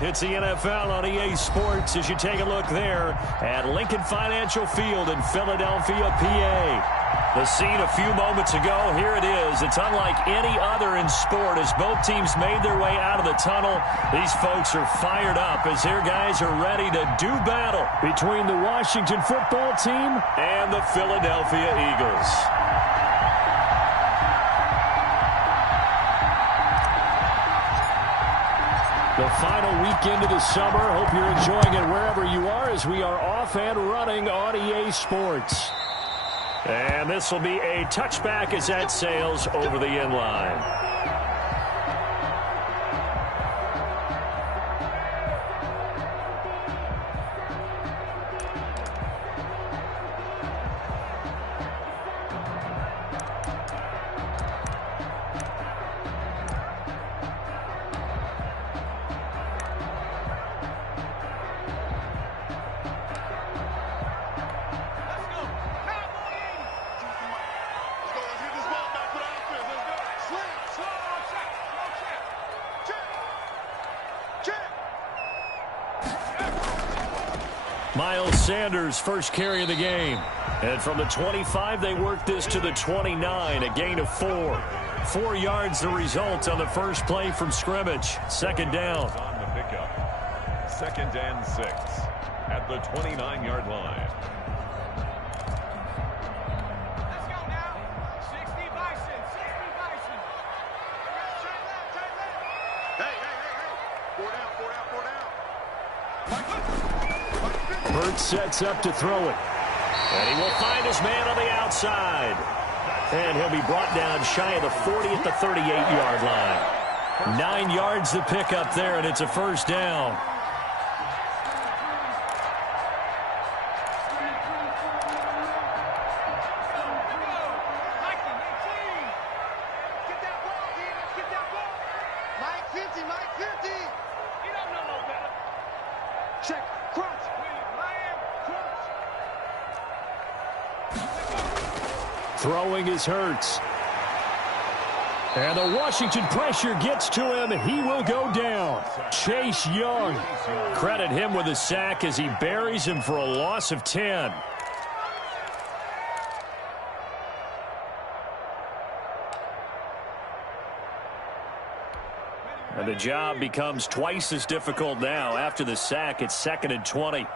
It's the NFL on EA Sports as you take a look there at Lincoln Financial Field in Philadelphia, PA. The scene a few moments ago, here it is. It's unlike any other in sport as both teams made their way out of the tunnel. These folks are fired up as their guys are ready to do battle between the Washington football team and the Philadelphia Eagles. The final weekend of the summer. Hope you're enjoying it wherever you are as we are off and running on EA Sports. And this will be a touchback as that sails over the end line. Miles Sanders first carry of the game. And from the 25, they work this to the 29, a gain of 4. 4 yards the result on the first play from scrimmage. Second down. On the pickup. 2nd and 6 at the 29-yard line. Let's go now. 60 Bison. 60 Bison. Turn left, turn left. Hey. 4 down, 4 down, 4 down. Hurts sets up to throw it. And he will find his man on the outside. And he'll be brought down shy of the 40 at the 38-yard line. 9 yards to pick up there, and it's a first down. Throwing is Hurts. And the Washington pressure gets to him. He will go down. Chase Young. Credit him with a sack as he buries him for a loss of 10. And the job becomes twice as difficult now. After the sack, it's 2nd and 20.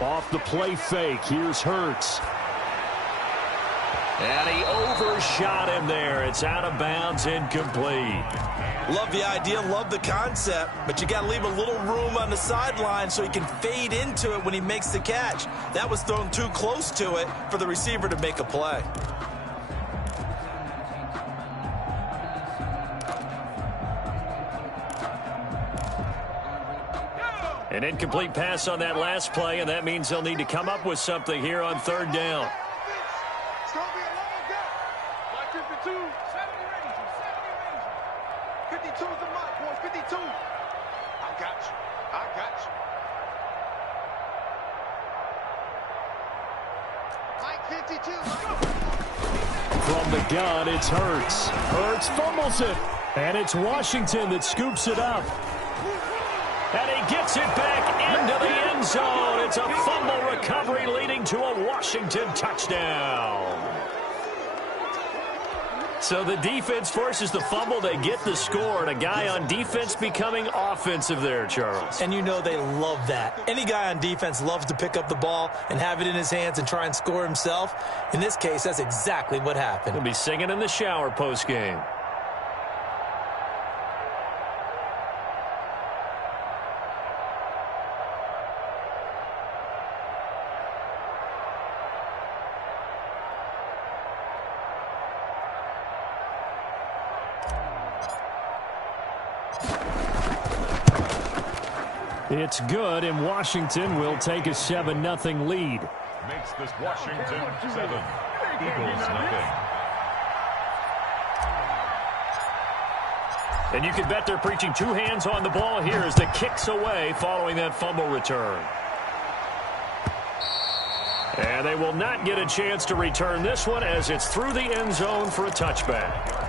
Off the play fake, here's Hurts. And he overshot him there. It's out of bounds, incomplete. Love the idea, love the concept, but you got to leave a little room on the sideline so he can fade into it when he makes the catch. That was thrown too close to it for the receiver to make a play. An incomplete pass on that last play, and that means they'll need to come up with something here on 3rd down. It's going to be a long day. Like 52. 70 Ranger. 70 Ranger. 52's the mark, boys. 52. I got you. I got you. Mike 52. From the gun, it's Hurts. Hurts fumbles it. And it's Washington that scoops it up. And he gets it back into the end zone. It's a fumble recovery leading to a Washington touchdown. So the defense forces the fumble. They get the score. And a guy on defense becoming offensive there, Charles. And you know they love that. Any guy on defense loves to pick up the ball and have it in his hands and try and score himself. In this case, that's exactly what happened. He'll be singing in the shower post-game. It's good, and Washington will take a 7-0 lead. Makes this Washington 7, Eagles 0. And you can bet they're preaching 2 hands on the ball here as the kick's away following that fumble return. And they will not get a chance to return this one as it's through the end zone for a touchback.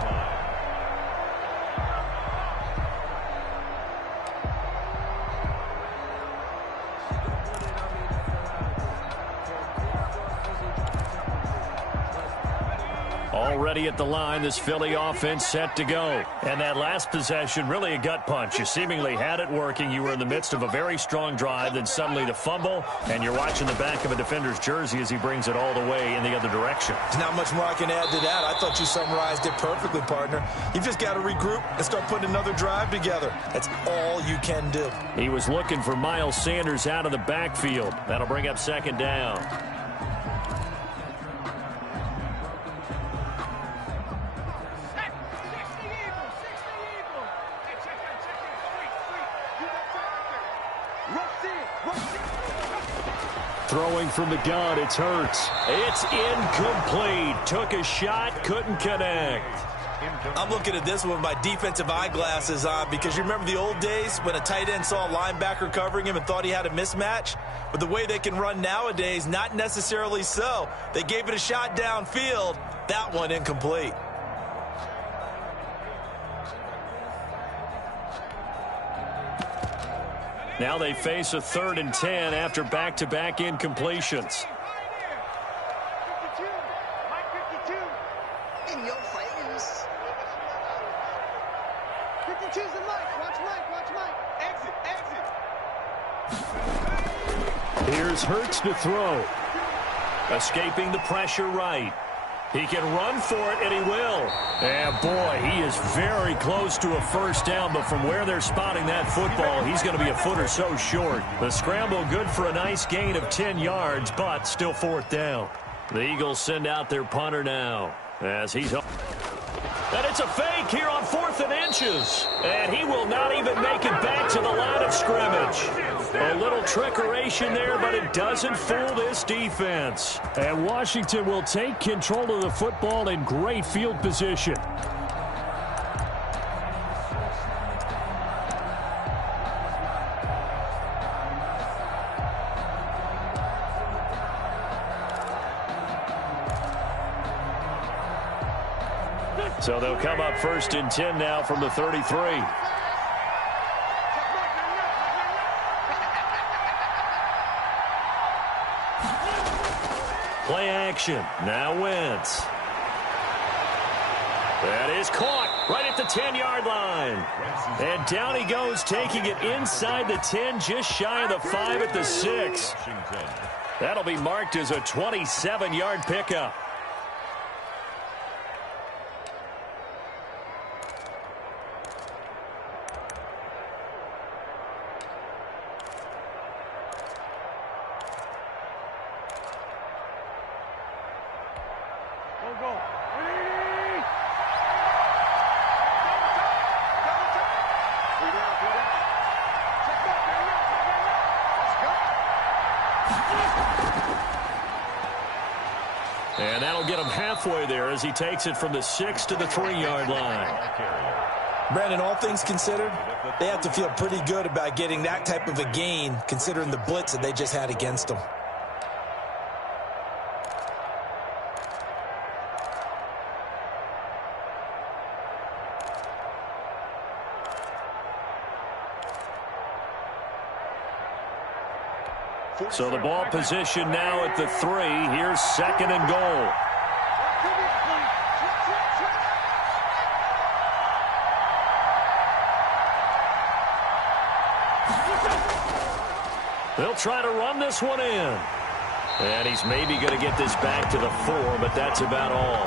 Already at the line, this Philly offense set to go. And that last possession, really a gut punch. You seemingly had it working. You were in the midst of a very strong drive, then suddenly the fumble, and you're watching the back of a defender's jersey as he brings it all the way in the other direction. There's not much more I can add to that. I thought you summarized it perfectly, partner. You've just got to regroup and start putting another drive together. That's all you can do. He was looking for Miles Sanders out of the backfield. That'll bring up second down. Throwing from the gun, it's Hurts. It's incomplete. Took a shot, couldn't connect. I'm looking at this one with my defensive eyeglasses on because you remember the old days when a tight end saw a linebacker covering him and thought he had a mismatch? But the way they can run nowadays, not necessarily so. They gave it a shot downfield. That one incomplete. Now they face a 3rd and 10 after back-to-back incompletions. 52. In your face. 52's the Mike. Watch Mike. Exit. Here's Hurts to throw. Escaping the pressure right. He can run for it, and he will. And, boy, he is very close to a first down, but from where they're spotting that football, he's going to be a foot or so short. The scramble good for a nice gain of 10 yards, but still 4th down. The Eagles send out their punter now as he's up. And it's a fake here on 4th and inches. And he will not even make it back to the line of scrimmage. A little trickeration there, but it doesn't fool this defense. And Washington will take control of the football in great field position. So they'll come up 1st and 10 now from the 33. Play action. Now Wentz. That is caught right at the 10-yard line. And down he goes, taking it inside the 10, just shy of the 5 at the 6. That'll be marked as a 27-yard pickup. And that'll get him halfway there as he takes it from the 6 to the 3-yard line. Brandon, all things considered, they have to feel pretty good about getting that type of a gain considering the blitz that they just had against them. So the ball position now at the 3. Here's 2nd and goal. They'll try to run this one in. And he's maybe going to get this back to the 4, but that's about all.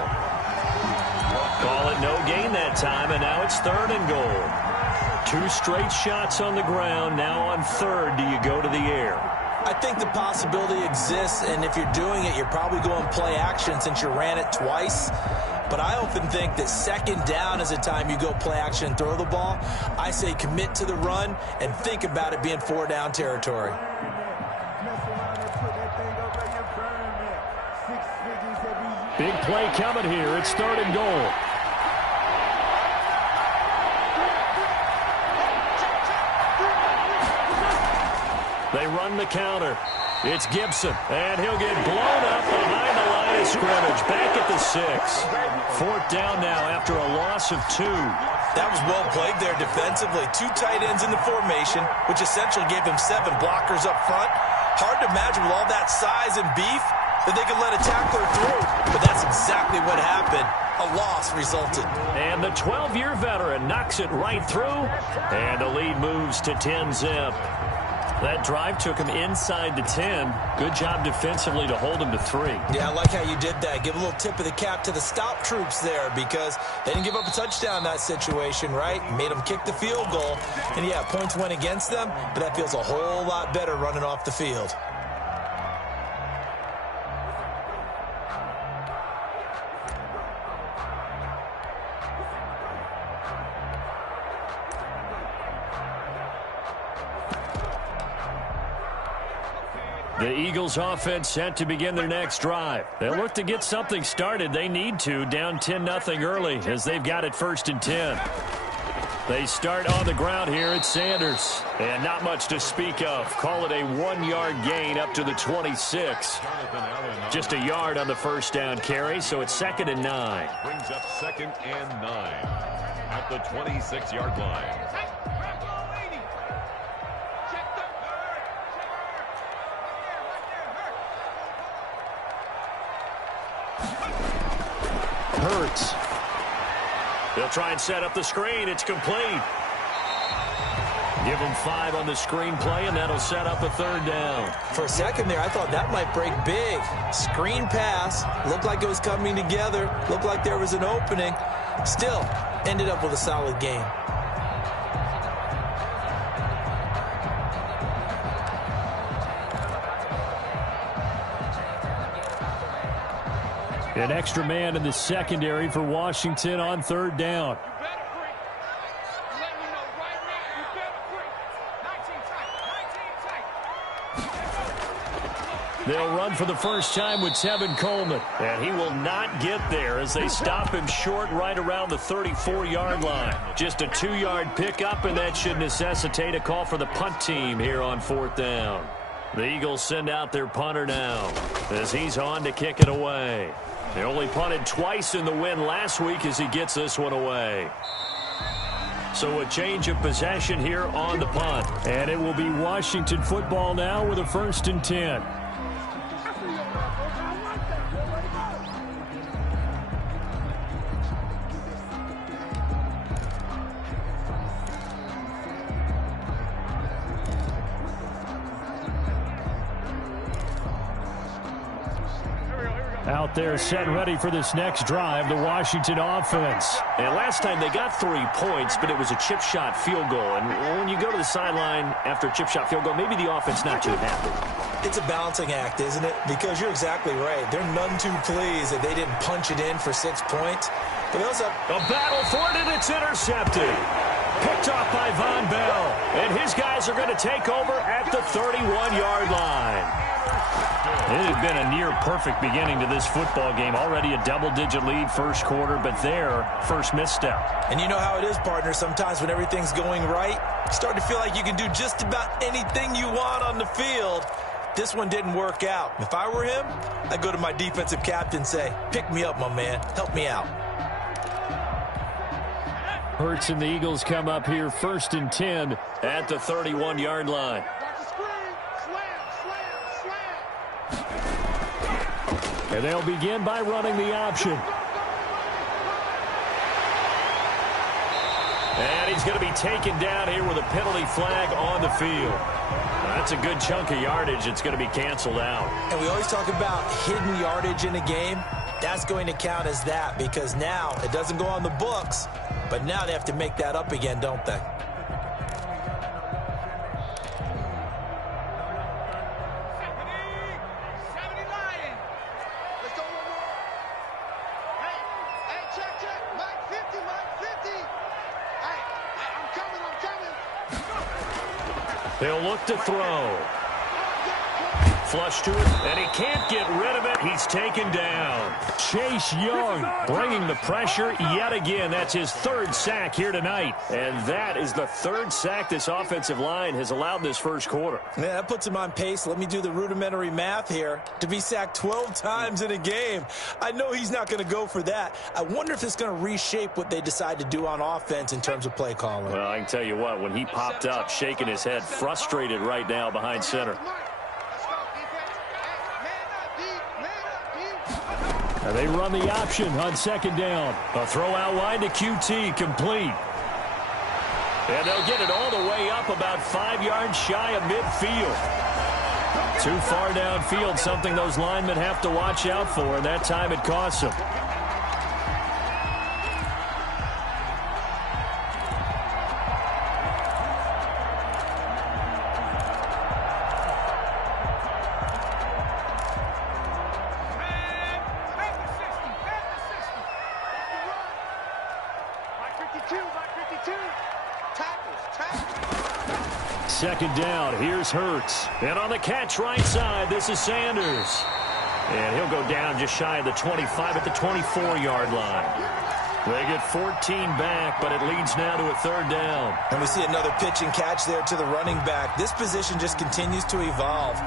Call it no gain that time, and now it's 3rd and goal. 2 straight shots on the ground. Now on 3rd, do you go to the air? I think the possibility exists, and if you're doing it, you're probably going play action since you ran it twice. But I often think that 2nd down is the time you go play action and throw the ball. I say commit to the run and think about it being 4-down territory. Big play coming here. It's 3rd and goal. They run the counter. It's Gibson, and he'll get blown up behind the line of scrimmage. Back at the 6. 4th down now after a loss of 2. That was well played there defensively. 2 tight ends in the formation, which essentially gave them 7 blockers up front. Hard to imagine with all that size and beef that they could let a tackler through. But that's exactly what happened. A loss resulted. And the 12-year veteran knocks it right through, and the lead moves to 10-zip. That drive took him inside the 10. Good job defensively to hold him to 3. Yeah, I like how you did that. Give a little tip of the cap to the stop troops there because they didn't give up a touchdown in that situation, right? Made them kick the field goal. And, yeah, points went against them, but that feels a whole lot better running off the field. The Eagles offense set to begin their next drive. They'll look to get something started. They need to, down 10-0 early as they've got it 1st and 10. They start on the ground here at Sanders. And not much to speak of. Call it a 1-yard gain up to the 26. Just a yard on the 1st down carry, so it's 2nd and 9. Brings up 2nd and 9 at the 26-yard line. Hurts. They'll try and set up the screen. It's complete. Give them 5 on the screen play, and that'll set up a 3rd down. For a second there, I thought that might break big. Screen pass. Looked like it was coming together. Looked like there was an opening. Still, ended up with a solid game. An extra man in the secondary for Washington on 3rd down. They'll run for the first time with Tevin Coleman. And he will not get there as they stop him short right around the 34-yard line. Just a 2-yard pickup, and that should necessitate a call for the punt team here on 4th down. The Eagles send out their punter now as he's on to kick it away. They only punted twice in the win last week as he gets this one away. So a change of possession here on the punt. And it will be Washington football now with a 1st and 10. Out there set ready for this next drive, the Washington offense. And last time they got 3 points, but it was a chip shot field goal. And when you go to the sideline after a chip shot field goal, maybe the offense not too happy. It's a balancing act, isn't it? Because you're exactly right. They're none too pleased that they didn't punch it in for 6 points. But they also... A battle for it, and it's intercepted. Picked off by Von Bell. And his guys are going to take over at the 31-yard line. It had been a near-perfect beginning to this football game. Already a double-digit lead 1st quarter, but their first misstep. And you know how it is, partner. Sometimes when everything's going right, you start to feel like you can do just about anything you want on the field. This one didn't work out. If I were him, I'd go to my defensive captain and say, pick me up, my man. Help me out. Hurts and the Eagles come up here 1st and 10 at the 31-yard line. And they'll begin by running the option. And he's going to be taken down here with a penalty flag on the field. That's a good chunk of yardage. It's going to be canceled out. And we always talk about hidden yardage in a game. That's going to count as that because now it doesn't go on the books, but now they have to make that up again, don't they? They'll look to throw. flush to it, and he can't get rid of it. He's taken down. Chase Young bringing the pressure yet again. That's his third sack here tonight. And that is the third sack this offensive line has allowed this first quarter. Yeah, that puts him on pace. Let me do the rudimentary math here. To be sacked 12 times in a game, I know he's not going to go for that. I wonder if it's going to reshape what they decide to do on offense in terms of play calling. Well, I can tell you what, when he popped up, shaking his head, frustrated right now behind center. And they run the option on second down. A throw out wide to QT, complete. And they'll get it all the way up about 5 yards shy of midfield. Too far downfield, something those linemen have to watch out for, and that time it costs them. Second down, here's Hurts. And on the catch right side, this is Sanders. And he'll go down just shy of the 25 at the 24-yard line. They get 14 back, but it leads now to a third down. And we see another pitch and catch there to the running back. This position just continues to evolve.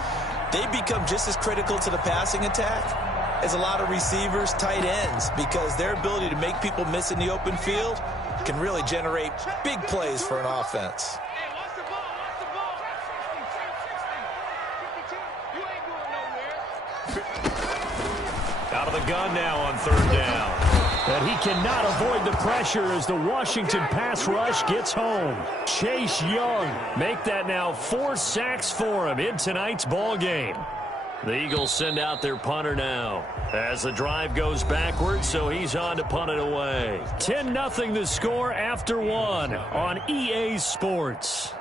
They become just as critical to the passing attack as a lot of receivers, tight ends, because their ability to make people miss in the open field can really generate big plays for an offense. Out of the gun now on third down. And he cannot avoid the pressure as the Washington pass rush gets home. Chase Young make that now 4 sacks for him in tonight's ball game. The Eagles send out their punter now as the drive goes backwards, so he's on to punt it away. 10-0 the score after 1 on EA Sports.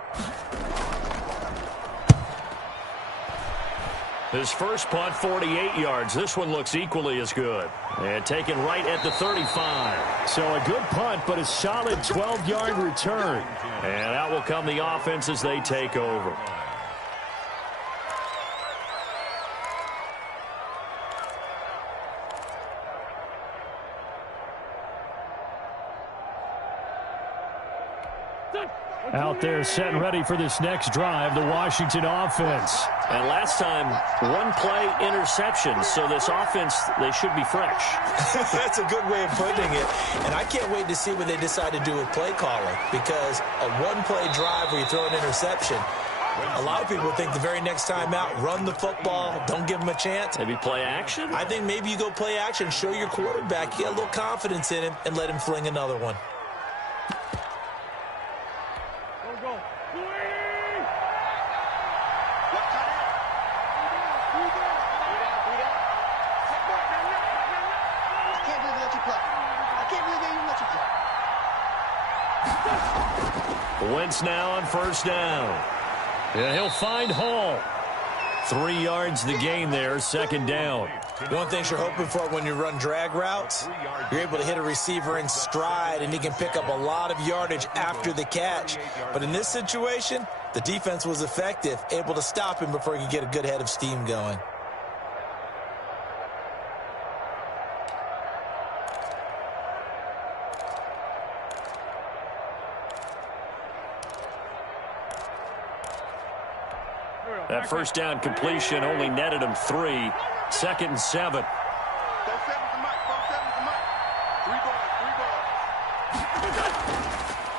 His first punt, 48 yards. This one looks equally as good. And taken right at the 35. So a good punt, but a solid 12-yard return. And out will come the offense as they take over. Out there set and ready for this next drive, the Washington offense. And last time, 1 play interception, so this offense, they should be fresh. That's a good way of putting it. And I can't wait to see what they decide to do with play calling, because a 1-play drive where you throw an interception, a lot of people think the very next time out, run the football, don't give them a chance. Maybe play action? I think maybe you go play action, show your quarterback, you get a little confidence in him, and let him fling another one. Wentz now on first down. And he'll find Hall. 3 yards the gain there, second down. One thing you're hoping for when you run drag routes, you're able to hit a receiver in stride, and he can pick up a lot of yardage after the catch. But in this situation, the defense was effective, able to stop him before he could get a good head of steam going. That first down completion only netted him 3. 2nd and 7.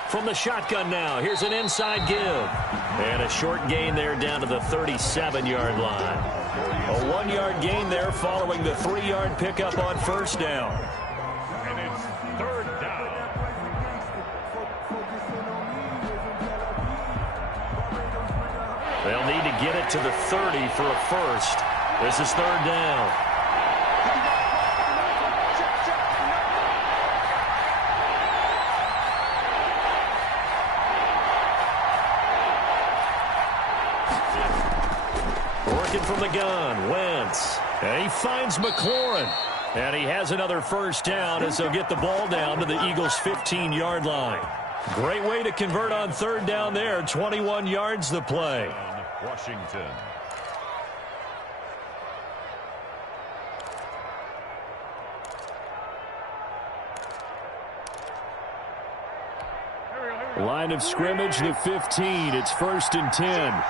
From the shotgun now, here's an inside give. And a short gain there down to the 37-yard line. A 1-yard gain there following the 3-yard pickup on first down. And it's third down. They'll need to get it to the 30 for a first. This is third down. Working from the gun, Wentz. And he finds McLaurin. And he has another first down as they'll get the ball down to the Eagles' 15-yard line. Great way to convert on third down there. 21 yards the play. Washington. Line of scrimmage, the 15. It's 1st and 10.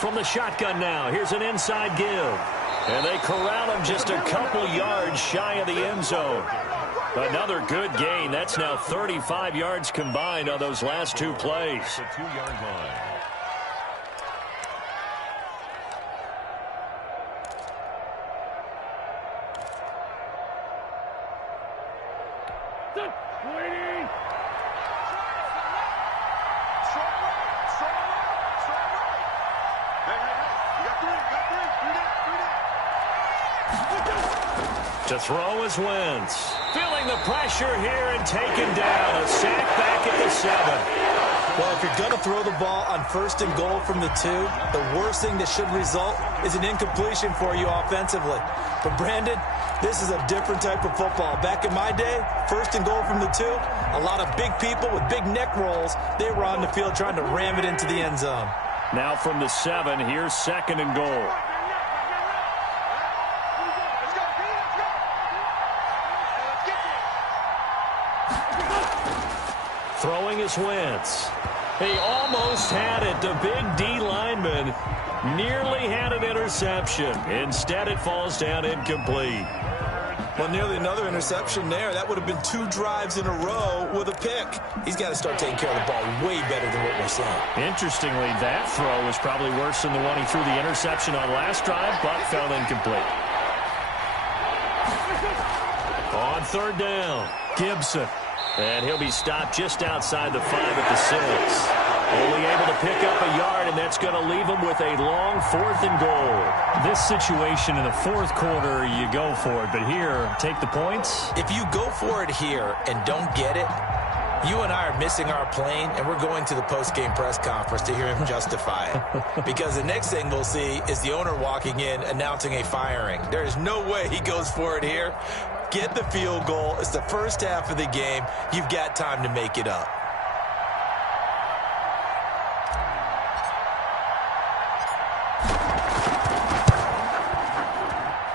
From the shotgun now, here's an inside give. And they corral him just a couple yards shy of the end zone. Another good gain. That's now 35 yards combined on those last 2 plays. The 2-yard line. To throw is Wentz. Feeling the pressure here and taken down. A sack back at the 7. Well, if you're going to throw the ball on 1st and goal from the 2, the worst thing that should result is an incompletion for you offensively. But, Brandon, this is a different type of football. Back in my day, 1st and goal from the 2, a lot of big people with big neck rolls, they were on the field trying to ram it into the end zone. Now from the 7, here's 2nd and goal. Throwing is Wentz. He almost had it. The big D lineman nearly had an interception. Instead, it falls down incomplete. Well, nearly another interception there. That would have been 2 drives in a row with a pick. He's got to start taking care of the ball way better than what we're seeing. Interestingly, that throw was probably worse than the one he threw the interception on last drive, but fell incomplete. On 3rd down, Gibson. And he'll be stopped just outside the 5 at the 6. Only able to pick up a yard, and that's going to leave him with a long 4th and goal. This situation in the 4th quarter, you go for it. But here, take the points. If you go for it here and don't get it, you and I are missing our plane, and we're going to the post-game press conference to hear him justify it. Because the next thing we'll see is the owner walking in announcing a firing. There is no way he goes for it here. Get the field goal. It's the first half of the game. You've got time to make it up.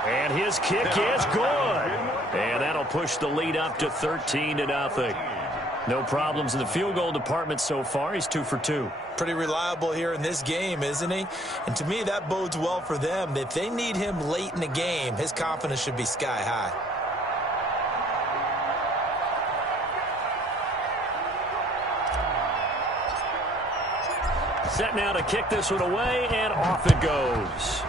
And his kick is good. And that'll push the lead up to 13-0. No problems in the field goal department so far. He's 2 for 2. Pretty reliable here in this game, isn't he? And to me, that bodes well for them. If they need him late in the game, his confidence should be sky high. Set now to kick this one away, and off it goes.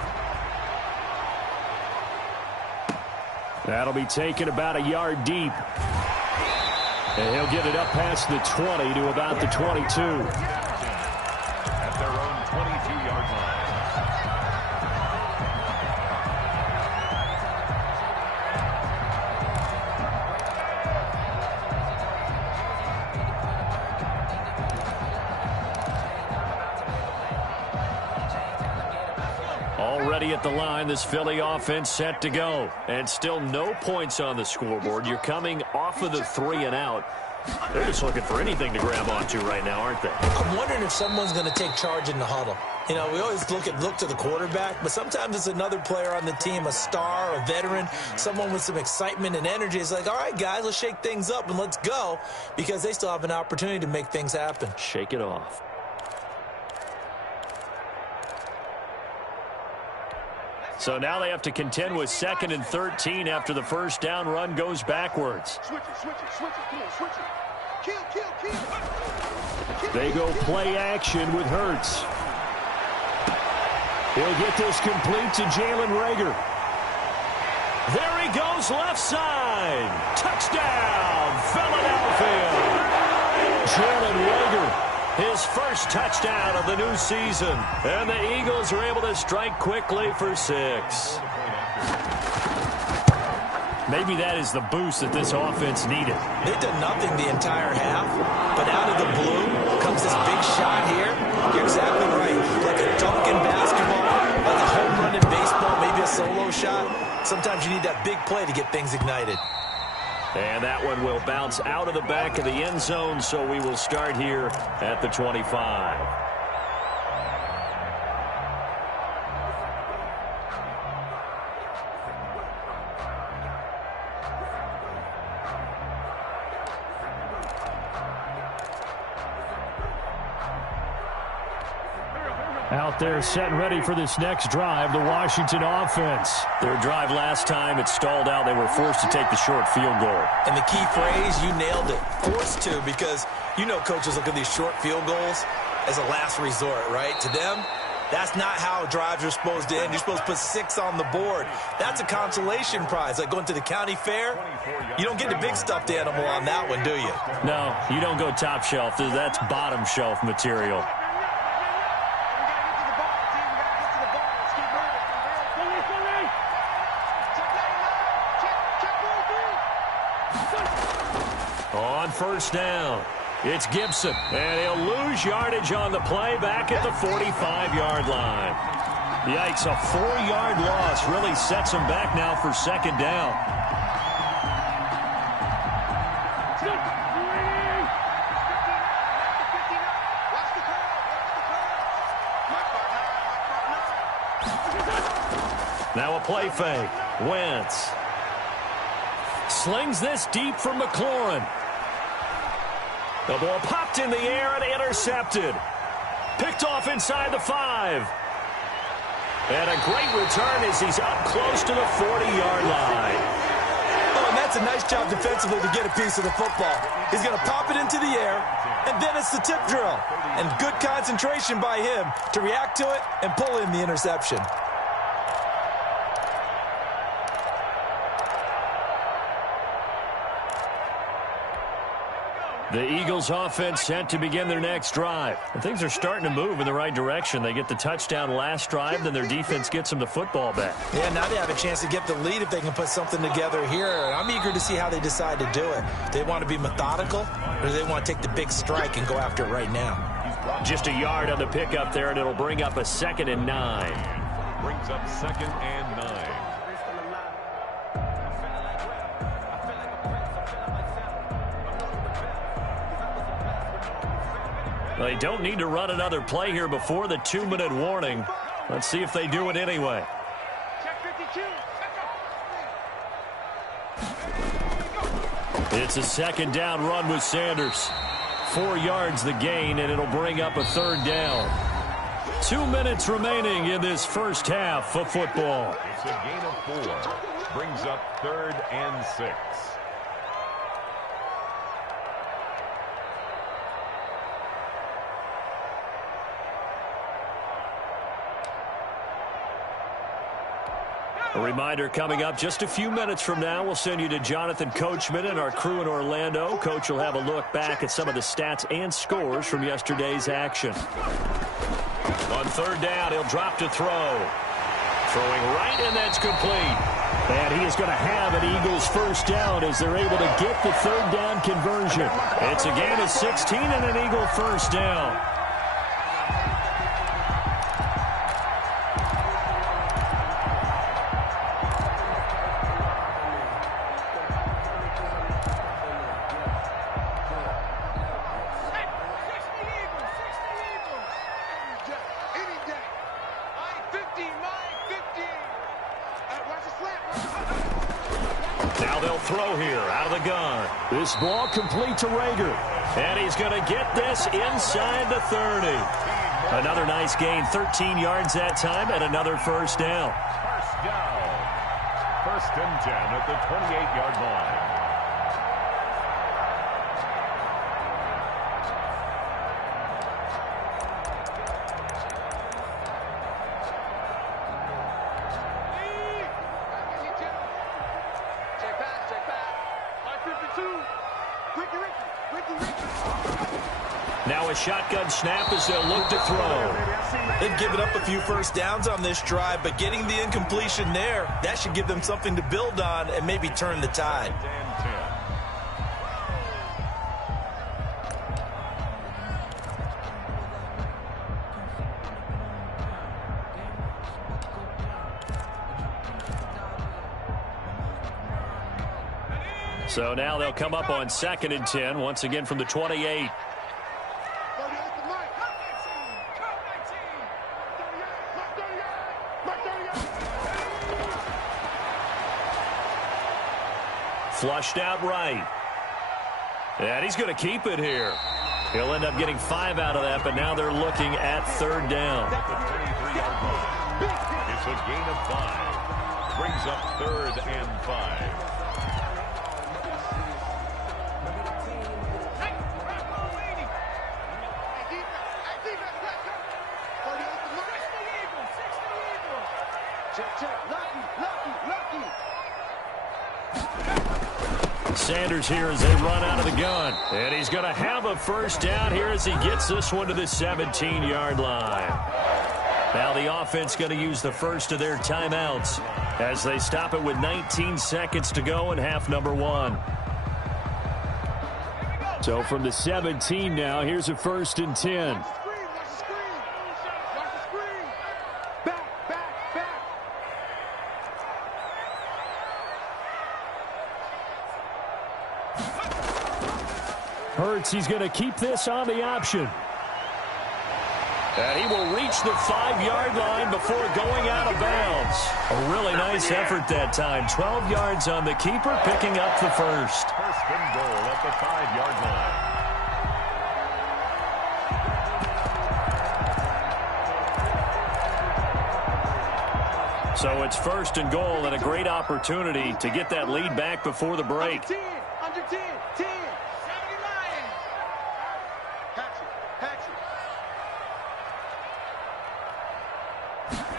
That'll be taken about a yard deep. And he'll get it up past the 20 to about the 22. At their own 22-yard line. Already at the line, this Philly offense set to go. And still no points on the scoreboard. You're coming off of the 3 and out. They're just looking for anything to grab onto right now, aren't they? I'm wondering if someone's going to take charge in the huddle. You know, we always look to the quarterback, but sometimes it's another player on the team, a star, a veteran, someone with some excitement and energy. It's like, all right, guys, let's shake things up and let's go, because they still have an opportunity to make things happen. Shake it off. So now they have to contend with 2nd and 13 after the first down run goes backwards. Switch it, switch it, switch it. Come on, switch it. Kill. They go play action with Hurts. He'll get this complete to Jalen Reagor. There he goes left side. Touchdown, Philadelphia. Jalen Reagor. His first touchdown of the new season. And the Eagles are able to strike quickly for 6. Maybe that is the boost that this offense needed. They've done nothing the entire half, but out of the blue comes this big shot here. You're exactly right. Like a dunk in basketball, like a home run in baseball, maybe a solo shot. Sometimes you need that big play to get things ignited. And that one will bounce out of the back of the end zone, so we will start here at the 25. Out there set and ready for this next drive, the Washington offense. Their drive last time, it stalled out. They were forced to take the short field goal. And the key phrase, you nailed it, forced to, because you know coaches look at these short field goals as a last resort, right? To them, that's not how drives are supposed to end. You're supposed to put 6 on the board. That's a consolation prize, like going to the county fair. You don't get the big stuffed animal on that one, do you? No, you don't go top shelf. That's bottom shelf material. On first down, it's Gibson, and he'll lose yardage on the play back at the 45-yard line. Yikes, a 4-yard loss really sets him back now for second down. Now a play fake. Wentz slings this deep for McLaurin. The ball popped in the air and intercepted. Picked off inside the 5. And a great return as he's up close to the 40-yard line. Oh, and that's a nice job defensively to get a piece of the football. He's going to pop it into the air, and then it's the tip drill. And good concentration by him to react to it and pull in the interception. The Eagles offense set to begin their next drive. And things are starting to move in the right direction. They get the touchdown last drive, then their defense gets them the football back. Yeah, now they have a chance to get the lead if they can put something together here. And I'm eager to see how they decide to do it. Do they want to be methodical, or do they want to take the big strike and go after it right now? Just a yard on the pickup there, and it'll bring up a 2nd and 9. Brings up 2nd and 9. They don't need to run another play here before the 2-minute warning. Let's see if they do it anyway. It's a 2nd down run with Sanders. 4 yards the gain, and it'll bring up a 3rd down. 2 minutes remaining in this first half of football. It's a gain of 4. Brings up 3rd and 6. A reminder coming up just a few minutes from now, we'll send you to Jonathan Coachman and our crew in Orlando. Coach will have a look back at some of the stats and scores from yesterday's action. On 3rd down, he'll drop to throw. Throwing right, and that's complete. And he is going to have an Eagles first down as they're able to get the 3rd down conversion. It's a gain of 16 and an Eagle first down. Now they'll throw here out of the gun. This ball complete to Rager. And he's going to get this inside the 30. Another nice gain, 13 yards that time, and another first down. First down. 1st and 10 at the 28-yard line. Now a shotgun snap as they'll look to throw. They've given up a few first downs on this drive, but getting the incompletion there, that should give them something to build on and maybe turn the tide. So now they'll come up on 2nd and 10, once again from the 28. Flushed out right. And he's going to keep it here. He'll end up getting 5 out of that, but now they're looking at third down. At the 23-yard line. It's a gain of 5. Brings up 3rd and 5. Sanders here as they run out of the gun. And he's going to have a first down here as he gets this one to the 17-yard line. Now the offense going to use the first of their timeouts as they stop it with 19 seconds to go in half number 1. So from the 17 now, here's a 1st and 10. Hurts, he's going to keep this on the option. And he will reach the 5-yard line before going out of bounds. A really nice effort that time. 12 yards on the keeper, picking up the first. First and goal at the 5-yard line. So it's 1st and goal and a great opportunity to get that lead back before the break. Under 10, 10, 10.